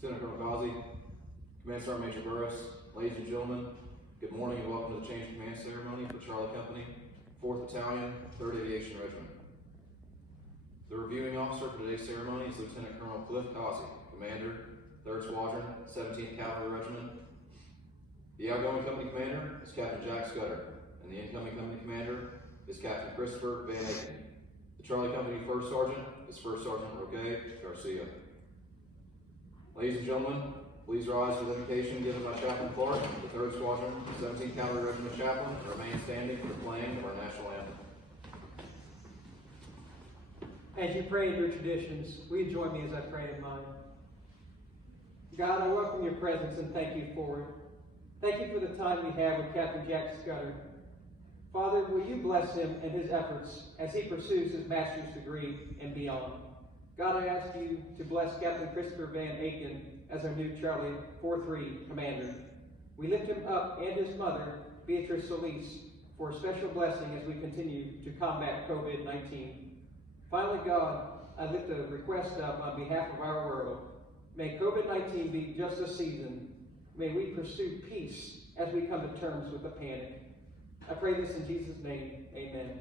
Lieutenant Colonel Causey, Command Sergeant Major Burris, ladies and gentlemen, good morning and welcome to the change of command ceremony for Charlie Company, 4th Battalion, 3rd Aviation Regiment. The reviewing officer for today's ceremony is Lieutenant Colonel Cliff Causey, Commander, 3rd Squadron, 17th Cavalry Regiment. The outgoing company commander is Captain Jack Scudder, and the incoming company commander is Captain Christopher Van Aiken. The Charlie Company First Sergeant is First Sergeant Roque Garcia. Ladies and gentlemen, please rise for the invocation given by Chaplain Clark, the 3rd Squadron, 17th Cavalry Regiment Chaplain, and remain standing for the playing of our national anthem. As you pray in your traditions, will you join me as I pray in mine? God, I welcome your presence and thank you for it. Thank you for the time we have with Captain Jack Scudder. Father, will you bless him and his efforts as he pursues his master's degree and beyond. God, I ask you to bless Captain Christopher Van Aiken as our new Charlie 4-3 commander. We lift him up and his mother, Beatrice Solis, for a special blessing as we continue to combat COVID-19. Finally, God, I lift a request up on behalf of our world. May COVID-19 be just a season. May we pursue peace as we come to terms with the panic. I pray this in Jesus' name, amen.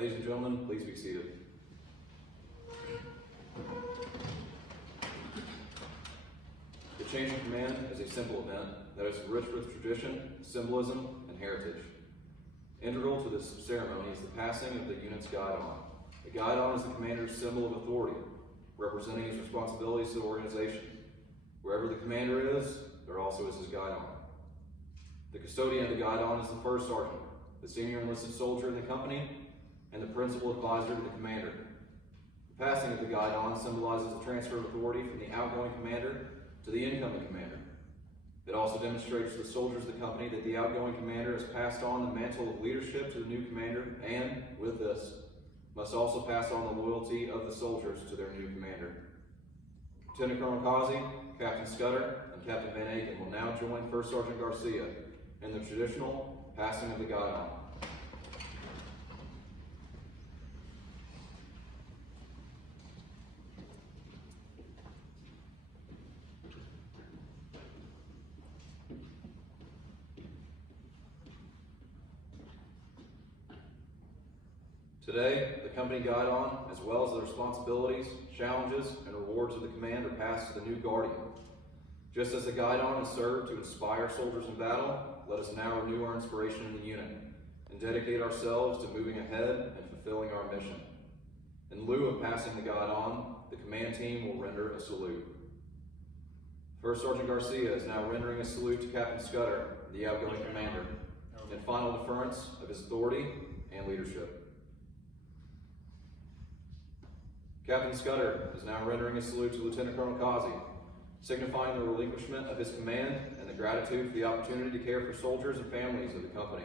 Ladies and gentlemen, please be seated. The change of command is a simple event that is rich with tradition, symbolism, and heritage. Integral to this ceremony is the passing of the unit's guidon. The guidon is the commander's symbol of authority, representing his responsibilities to the organization. Wherever the commander is, there also is his guidon. The custodian of the guidon is the first sergeant, the senior enlisted soldier in the company, and the principal advisor to the commander. The passing of the guidon symbolizes the transfer of authority from the outgoing commander to the incoming commander. It also demonstrates to the soldiers of the company that the outgoing commander has passed on the mantle of leadership to the new commander and, with this, must also pass on the loyalty of the soldiers to their new commander. Lieutenant Colonel Causey, Captain Scudder, and Captain Van Aiken will now join First Sergeant Garcia in the traditional passing of the guidon. Today, the company guidon, as well as the responsibilities, challenges, and rewards of the command are passed to the new guardian. Just as the guidon has served to inspire soldiers in battle, let us now renew our inspiration in the unit and dedicate ourselves to moving ahead and fulfilling our mission. In lieu of passing the guidon, the command team will render a salute. First Sergeant Garcia is now rendering a salute to Captain Scudder, the outgoing commander, in final deference of his authority and leadership. Captain Scudder is now rendering a salute to Lieutenant Colonel Causey, signifying the relinquishment of his command and the gratitude for the opportunity to care for soldiers and families of the company.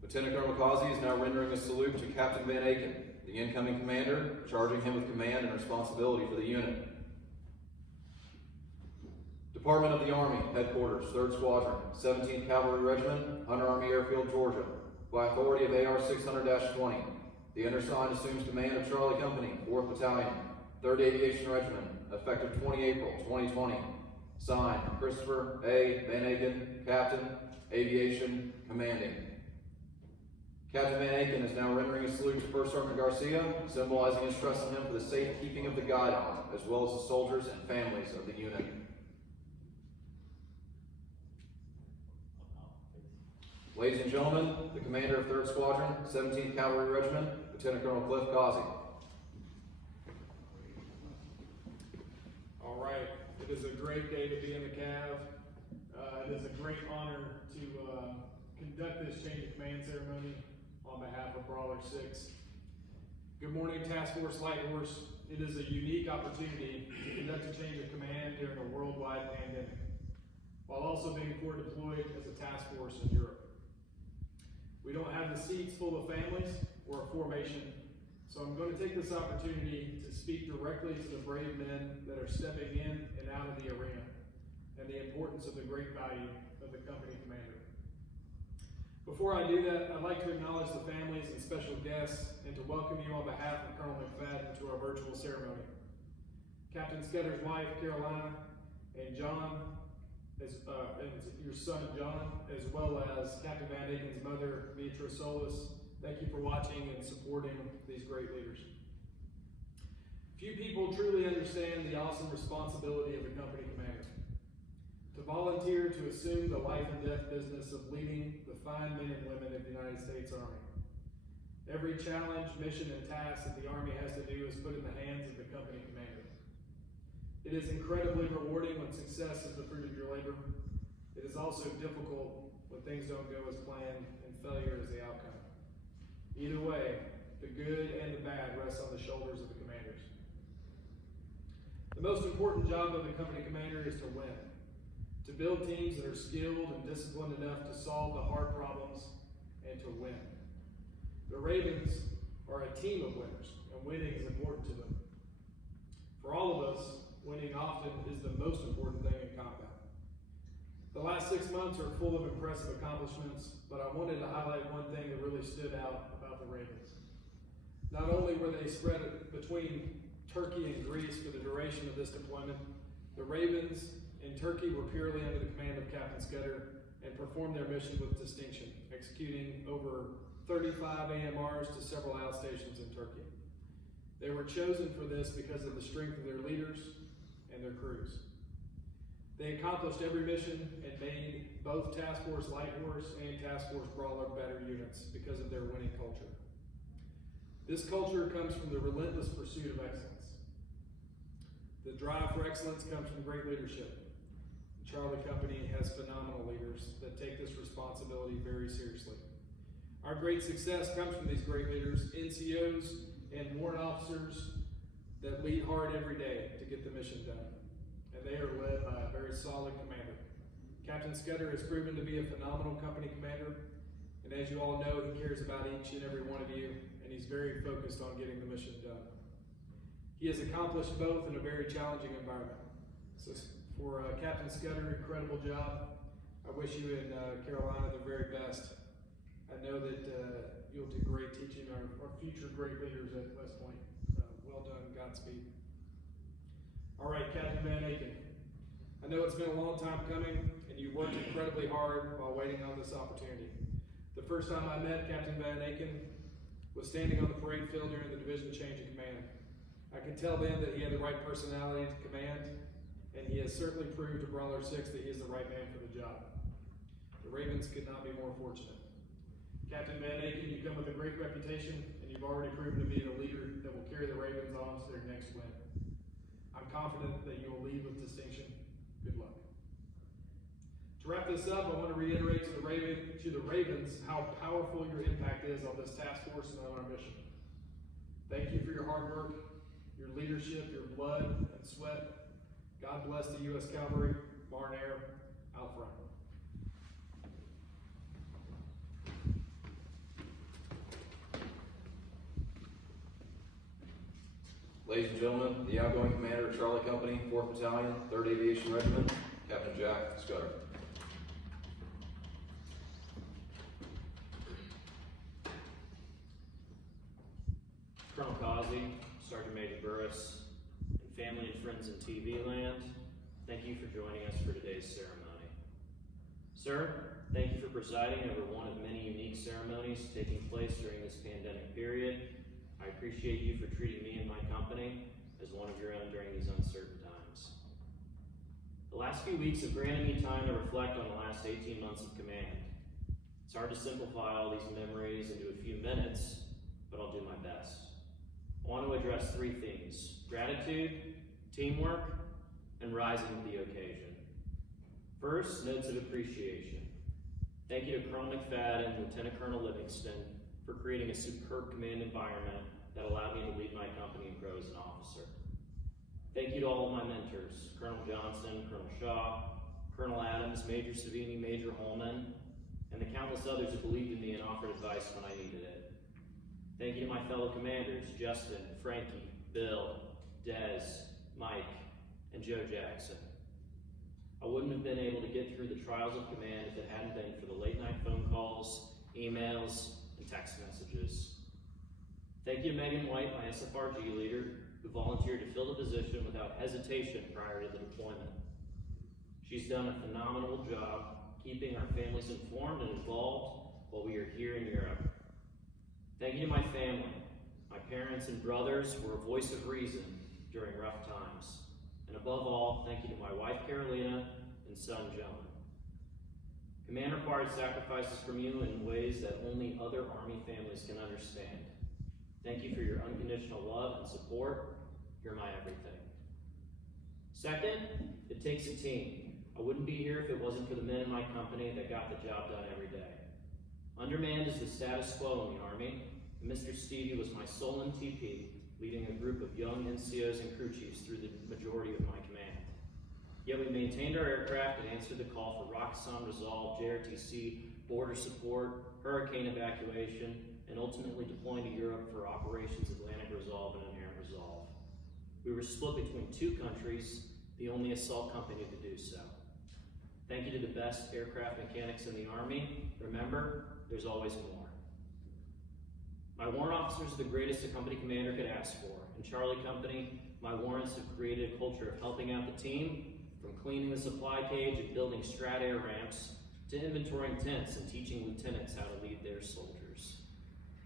Lieutenant Colonel Causey is now rendering a salute to Captain Van Aiken, the incoming commander, charging him with command and responsibility for the unit. Department of the Army, Headquarters, 3rd Squadron, 17th Cavalry Regiment, Hunter Army Airfield, Georgia. By authority of AR 600-20, the undersigned assumes command of Charlie Company, 4th Battalion, 3rd Aviation Regiment, effective 20 April 2020. Signed, Christopher A. Van Aken, Captain, Aviation, Commanding. Captain Van Aken is now rendering a salute to First Sergeant Garcia, symbolizing his trust in him for the safekeeping of the Guidon, as well as the soldiers and families of the unit. Ladies and gentlemen, the commander of 3rd Squadron, 17th Cavalry Regiment, Lieutenant Colonel Cliff Causey. All right, it is a great day to be in the Cav. It is a great honor to conduct this change of command ceremony on behalf of Brawler 6. Good morning, Task Force Light Horse. It is a unique opportunity to conduct a change of command during a worldwide pandemic, while also being forward deployed as a task force in Europe. We don't have the seats full of families or a formation, so I'm going to take this opportunity to speak directly to the brave men that are stepping in and out of the arena, and the importance of the great value of the company commander. Before I do that, I'd like to acknowledge the families and special guests, and to welcome you on behalf of Colonel McFadden to our virtual ceremony. Captain Scudder's wife, Carolina, and John, and your son John, as well as Captain Van Aken's mother, Beatrice Solis. Thank you for watching and supporting these great leaders. Few people truly understand the awesome responsibility of a company commander. To volunteer to assume the life and death business of leading the fine men and women of the United States Army. Every challenge, mission, and task that the Army has to do is put in the hands of the company commander. It is incredibly rewarding when success is the fruit of your labor. It is also difficult when things don't go as planned and failure is the outcome. Either way, the good and the bad rest on the shoulders of the commanders. The most important job of the company commander is to win. To build teams that are skilled and disciplined enough to solve the hard problems and to win. The Ravens are a team of winners, and winning is important to them. For all of us, winning often is the most important thing in combat. The last 6 months are full of impressive accomplishments, but I wanted to highlight one thing that really stood out about the Ravens. Not only were they spread between Turkey and Greece for the duration of this deployment, the Ravens in Turkey were purely under the command of Captain Scudder and performed their mission with distinction, executing over 35 AMRs to several outstations in Turkey. They were chosen for this because of the strength of their leaders and their crews. They accomplished every mission and made both Task Force Light Horse and Task Force Brawler better units because of their winning culture. This culture comes from the relentless pursuit of excellence. The drive for excellence comes from great leadership. The Charlie Company has phenomenal leaders that take this responsibility very seriously. Our great success comes from these great leaders, NCOs, and warrant officers that lead hard every day to get the mission done. And they are led by a very solid commander. Captain Scudder has proven to be a phenomenal company commander, and as you all know, he cares about each and every one of you, and he's very focused on getting the mission done. He has accomplished both in a very challenging environment. So for Captain Scudder, incredible job. I wish you and Carolina the very best. I know that you'll do great teaching our future great leaders at West Point. Well done, Godspeed. All right, Captain Van Aken. I know it's been a long time coming, and you worked incredibly hard while waiting on this opportunity. The first time I met Captain Van Aken was standing on the parade field during the division change of command. I could tell then that he had the right personality to command, and he has certainly proved to Brawler 6 that he is the right man for the job. The Ravens could not be more fortunate. Captain Van Aken, you come with a great reputation, and you've already proven to be the leader that will carry the Ravens on to their next win. I'm confident that you will lead with distinction. Good luck. To wrap this up, I want to reiterate to the Ravens how powerful your impact is on this task force and on our mission. Thank you for your hard work, your leadership, your blood and sweat. God bless the U.S. Cavalry, Marnair, out front. Ladies and gentlemen, the outgoing commander of Charlie Company, 4th Battalion, 3rd Aviation Regiment, Captain Jack Scudder. Colonel Causey, Sergeant Major Burris, and family and friends in TV land, thank you for joining us for today's ceremony. Sir, thank you for presiding over one of many unique ceremonies taking place during this pandemic period. I appreciate you for treating me and my company as one of your own during these uncertain times. The last few weeks have granted me time to reflect on the last 18 months of command. It's hard to simplify all these memories into a few minutes, but I'll do my best. I want to address three themes: gratitude, teamwork, and rising to the occasion. First, notes of appreciation. Thank you to Colonel McFadden and Lieutenant Colonel Livingston for creating a superb command environment that allowed me to lead my company and grow as an officer. Thank you to all of my mentors, Colonel Johnson, Colonel Shaw, Colonel Adams, Major Savini, Major Holman, and the countless others who believed in me and offered advice when I needed it. Thank you to my fellow commanders, Justin, Frankie, Bill, Dez, Mike, and Joe Jackson. I wouldn't have been able to get through the trials of command if it hadn't been for the late night phone calls, emails, and text messages. Thank you to Megan White, my SFRG leader, who volunteered to fill the position without hesitation prior to the deployment. She's done a phenomenal job keeping our families informed and involved while we are here in Europe. Thank you to my family. My parents and brothers were a voice of reason during rough times. And above all, thank you to my wife Carolina and son John. Command required sacrifices from you in ways that only other Army families can understand. Thank you for your unconditional love and support. You're my everything. Second, it takes a team. I wouldn't be here if it wasn't for the men in my company that got the job done every day. Undermanned is the status quo in the Army, and Mr. Stevie was my sole MTP, leading a group of young NCOs and crew chiefs through the majority of my command. Yet we maintained our aircraft and answered the call for Roxxon Resolve, JRTC, border support, hurricane evacuation, and ultimately deploying to Europe for operations Atlantic Resolve and Inherent Resolve. We were split between two countries, the only assault company to do so. Thank you to the best aircraft mechanics in the Army. Remember, there's always more. My warrant officers are the greatest a company commander could ask for. In Charlie Company, my warrants have created a culture of helping out the team, from cleaning the supply cage and building strat air ramps, to inventorying tents and teaching lieutenants how to lead their soldiers.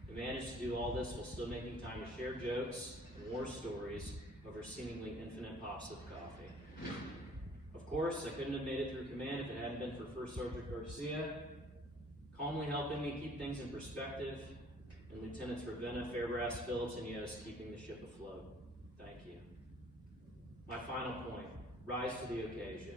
We managed to do all this while still making time to share jokes and war stories over seemingly infinite pops of coffee. Of course, I couldn't have made it through command if it hadn't been for First Sergeant Garcia, calmly helping me keep things in perspective, and Lieutenants Ravenna, Fairbrass, Phillips, and Yost keeping the ship afloat. Thank you. My final point, rise to the occasion.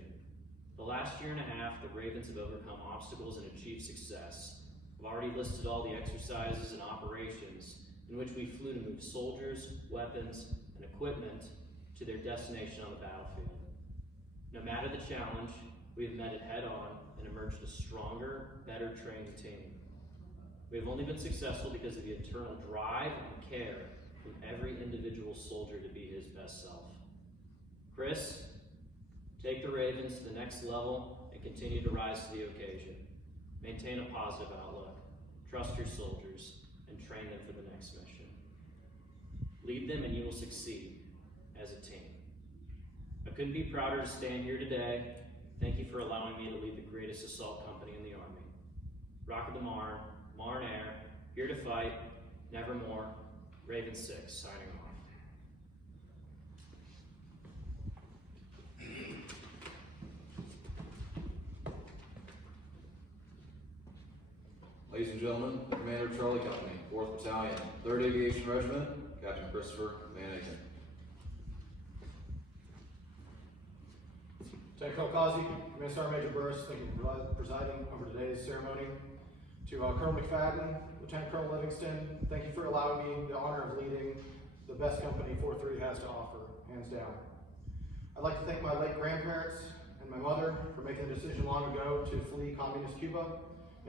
The last year and a half, the Ravens have overcome obstacles and achieved success. I've already listed all the exercises and operations in which we flew to move soldiers, weapons, and equipment to their destination on the battlefield. No matter the challenge, we have met it head on and emerged a stronger, better trained team. We have only been successful because of the internal drive and care from every individual soldier to be his best self. Chris, take the Ravens to the next level and continue to rise to the occasion. Maintain a positive outlook, trust your soldiers, and train them for the next mission. Lead them and you will succeed as a team. I couldn't be prouder to stand here today. Thank you for allowing me to lead the greatest assault company in the Army. Rocket the Marne, Marne Air, here to fight, nevermore. Raven 6, signing off. Ladies and gentlemen, Commander Charlie Company, 4th Battalion, 3rd Aviation Regiment, Captain Christopher Van Aken. Lieutenant Colonel Causey, Command Sergeant Major Burris, thank you for presiding over today's ceremony. To Colonel McFadden, Lieutenant Colonel Livingston, thank you for allowing me the honor of leading the best company 4-3 has to offer, hands down. I'd like to thank my late grandparents and my mother for making the decision long ago to flee communist Cuba,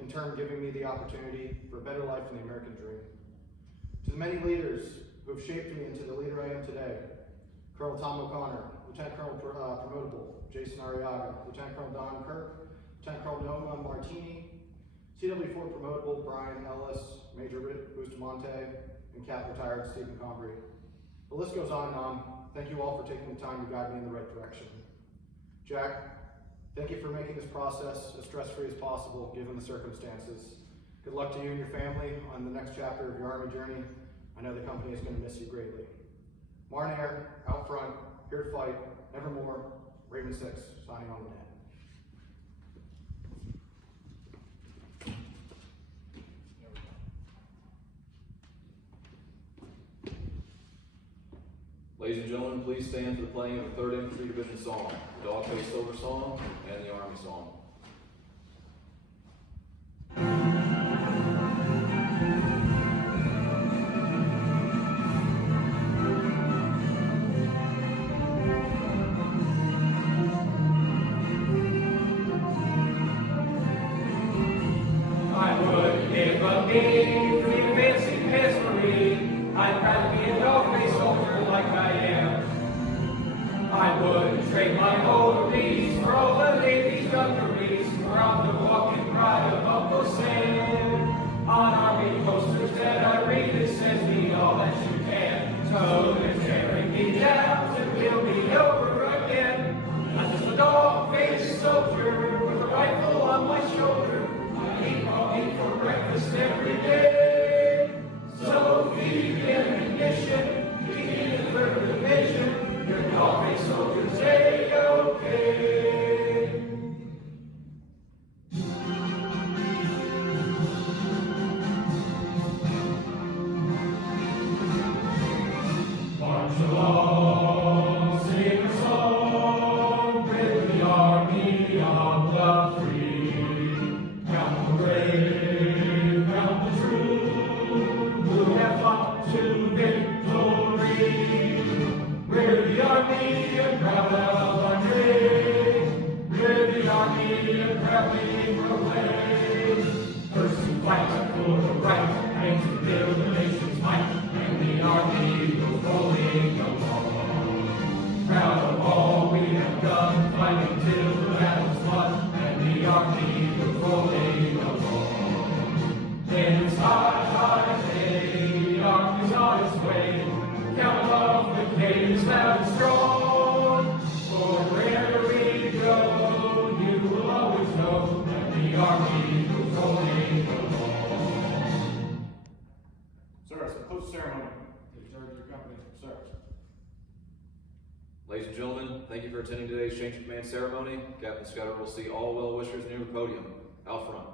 in turn giving me the opportunity for a better life in the American dream. To the many leaders who have shaped me into the leader I am today, Colonel Tom O'Connor, Lieutenant Colonel Promotable Jason Arriaga, Lieutenant Colonel Don Kirk, Lieutenant Colonel Noma Martini, CW4 Promotable Brian Ellis, Major Bustamante, and Cap Retired Stephen Combry. The list goes on and on. Thank you all for taking the time to guide me in the right direction. Jack, thank you for making this process as stress-free as possible given the circumstances. Good luck to you and your family on the next chapter of your Army journey. I know the company is going to miss you greatly. Marnair, out front, here to fight, nevermore, Raven 6, signing on the net. Ladies and gentlemen, please stand for the playing of the 3rd Infantry Division song, the Dog Face Silver Song, and the Army Song. I would give a bean for the advancing history. I'd rather be a dog-faced soldier like I am. I would trade my old beast for all the Navy's dungarees, for I'm the walking pride of Uncle Sam. On Army posters that I read, it says be all that you can. So they're tearing me down to build me over again. I'm just a dog-faced soldier with a rifle on my shoulder. I eat coffee for breakfast every day. So feed the ammunition, feed the 3rd Division. Your dog-faced soldiers A-OK. March along, sing a song with the army of the free. Count the brave, count the true, who have fought to victory. We're the army and proud of our name. We're the army and proudly proclaim. First to fight for the right and to build the nation's might. And the army goes rolling along. Proud of all we have done, fighting till the battle's won. And the army goes rolling along. Then it's high day, the army's on its way. Count of the caves loud and strong. For wherever we go, you will always know that the army goes rolling along. Sir, it's a post-ceremony. You've served your company, sir. Ladies and gentlemen, thank you for attending today's Change of Command ceremony. Captain Scudder will see all well-wishers near the podium. Out front.